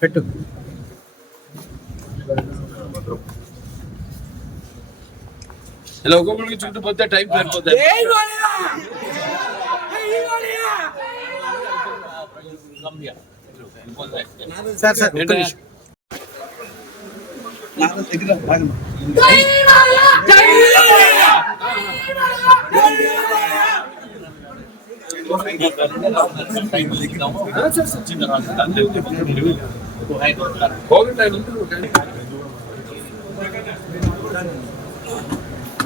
పెట్టు. ఇలా ఒక్కొక్కరికి చుట్టుపోతే టైం సరిపోతుంది. సార్ సార్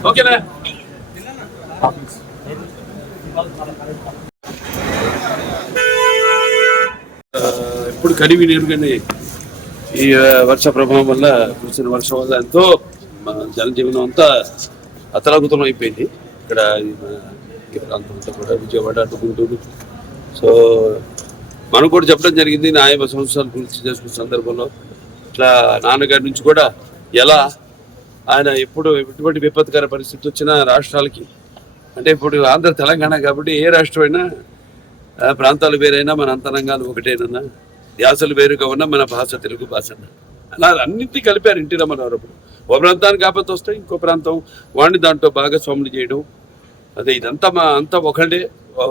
ఓకేనా? ఇప్పుడు కనివి నీరుగానే ఈ వర్ష ప్రభావం వల్ల కురిసిన వర్షం వల్ల ఎంతో జనజీవనం అంతా అతలాకుతలం అయిపోయింది. ఇక్కడ ఈ ప్రాంతం అంతా కూడా విజయవాడ గుంటూరు. సో మనం కూడా చెప్పడం జరిగింది నా 50 సంవత్సరాలు పూర్తి చేసుకున్న సందర్భంలో ఇట్లా నాన్నగారి నుంచి కూడా ఎలా ఆయన ఎటువంటి విపత్కర పరిస్థితి వచ్చినా రాష్ట్రాలకి, అంటే ఇప్పుడు ఆంధ్ర తెలంగాణ కాబట్టి ఏ రాష్ట్రమైనా ప్రాంతాలు వేరైనా మన అంతరంగాలు ఒకటేనన్నా, ధ్యాసలు వేరుగా ఉన్నా మన భాష తెలుగు భాష అన్న అలా అన్నింటినీ కలిపారు ఎన్టీ రామారావు. ఓ ప్రాంతానికి ఆపత్తి వస్తే ఇంకో ప్రాంతం వాడిని దాంట్లో భాగస్వాములు చేయడం, అదే ఇదంతా అంతా ఒకటే,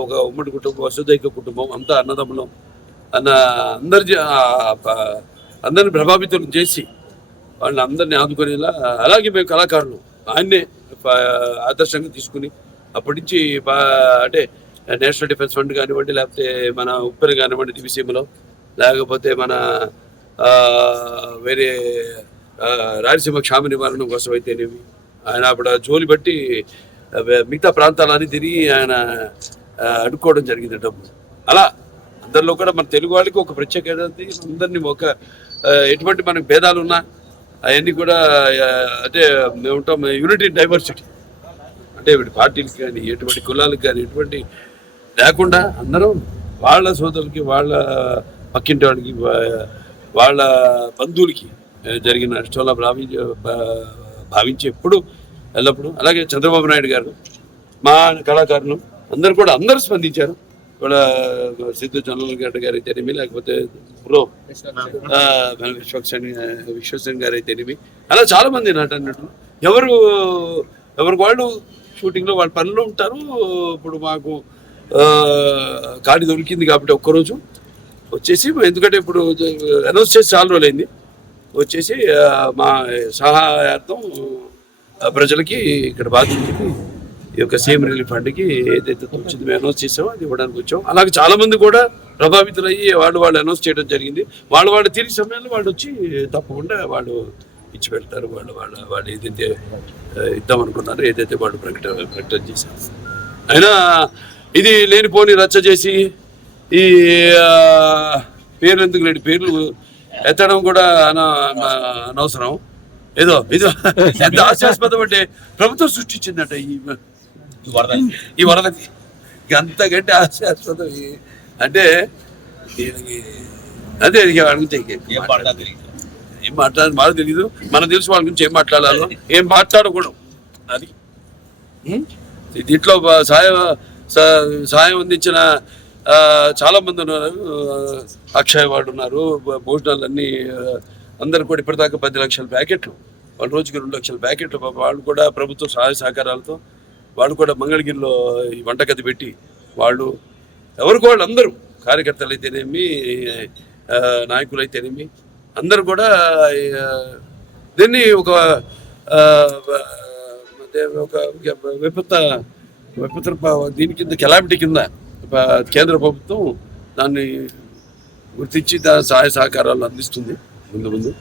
ఒక ఉమ్మడి కుటుంబం, వసుదైక కుటుంబం, అంతా అన్నదమ్ములం అన్న అందరిని ప్రభావితం చేసి వాళ్ళని అందరినీ ఆదుకునేలా, అలాగే మేము కళాకారులు ఆయన్నే ఆదర్శంగా తీసుకుని అప్పటి నుంచి అంటే నేషనల్ డిఫెన్స్ ఫండ్ కానివ్వండి, లేకపోతే మన ఉప్పెన కానివ్వండి దివిసీమలో, లేకపోతే మన వేరే రాయలసీమ క్షామ నివారణ కోసం అయితేనేమి ఆయన అప్పుడు జోలి బట్టి మిగతా ప్రాంతాలన్నీ తిరిగి ఆయన అడుక్కోవడం జరిగింది డబ్బు. అలా అందరిలో కూడా మన తెలుగు వాళ్ళకి ఒక ప్రత్యేకత, అందరినీ ఒక ఎటువంటి మనకు భేదాలు ఉన్నా అవన్నీ కూడా అంటే మేము ఉంటాం యూనిటీ డైవర్సిటీ, అంటే పార్టీలకి కానీ ఎటువంటి కులాలకు కానీ ఎటువంటి లేకుండా అందరం వాళ్ళ సోదరులకి, వాళ్ళ పక్కింటి వాళ్ళకి, వాళ్ళ బంధువులకి జరిగిన నష్టంలా భావించి ఎప్పుడు ఎల్లప్పుడూ. అలాగే చంద్రబాబు నాయుడు గారు, మా కళాకారులు అందరూ స్పందించారు. వాళ్ళ సిద్ధు చంద్రబాబు గారు అయితేనేమి, లేకపోతే విశ్వసేన్ గారు అయితేనేమి, అలా చాలా మంది నటులు ఎవరికి వాళ్ళు షూటింగ్లో వాళ్ళ పనులు ఉంటారు. ఇప్పుడు మాకు ఖాళీ దొరికింది కాబట్టి ఒక్కరోజు వచ్చేసి, ఎందుకంటే ఇప్పుడు అనౌన్స్ చేసి చాలా రోజులైంది, వచ్చేసి మా సహాయార్థం ప్రజలకి ఇక్కడ బాధితులకి ఈ యొక్క సీఎం రిలీఫ్ ఫండ్కి ఏదైతే వచ్చింది మేము అనౌన్స్ చేసామో అది ఇవ్వడానికి వచ్చాం. అలాగే చాలా మంది కూడా ప్రభావితులయ్యి వాళ్ళు అనౌన్స్ చేయడం జరిగింది. వాళ్ళు తిరిగి సమయంలో వాళ్ళు వచ్చి తప్పకుండా వాళ్ళు ఇచ్చి పెడతారు. వాళ్ళు ఏదైతే ఇద్దామనుకున్నారో, ఏదైతే వాళ్ళు ప్రకటన చేశారు. అయినా ఇది లేనిపోని రచ్చ చేసి ఈ పేర్లు ఎందుకు లేని పేర్లు ఎత్తడం కూడా అనవసరం. ఏదో ఎంత హాస్యాస్పదం అంటే ప్రభుత్వం సృష్టించిందట ఈ వరదకి, అంతకంటే హాస్యాస్పదం అంటే దీనికి అదే అడిగితే ఏం మాట్లాడాలి బాగా తెలియదు. మనకు తెలుసు వాళ్ళ గురించి ఏం మాట్లాడాలో, ఏం మాట్లాడకూడదు. అది దీంట్లో సహాయం అందించిన చాలా మంది ఉన్నారు. అక్షయ్ వాడు ఉన్నారు, భోజనాలన్నీ అందరు కూడా ఇప్పటిదాకా 10 లక్షల ప్యాకెట్లు, వాళ్ళ రోజుకి 2 లక్షల ప్యాకెట్లు వాళ్ళు కూడా ప్రభుత్వ సహాయ సహకారాలతో వాళ్ళు కూడా మంగళగిరిలో ఈ వంటగది పెట్టి ఎవరికి వాళ్ళు అందరూ కార్యకర్తలు అయితేనేమి, నాయకులు అయితేనేమి అందరూ కూడా దీన్ని ఒక విపత్తు దీని కింద కెలామిటీ కింద కేంద్ర ప్రభుత్వం దాన్ని గుర్తించి సహాయ సహకారాలు అందిస్తుంది ముందు.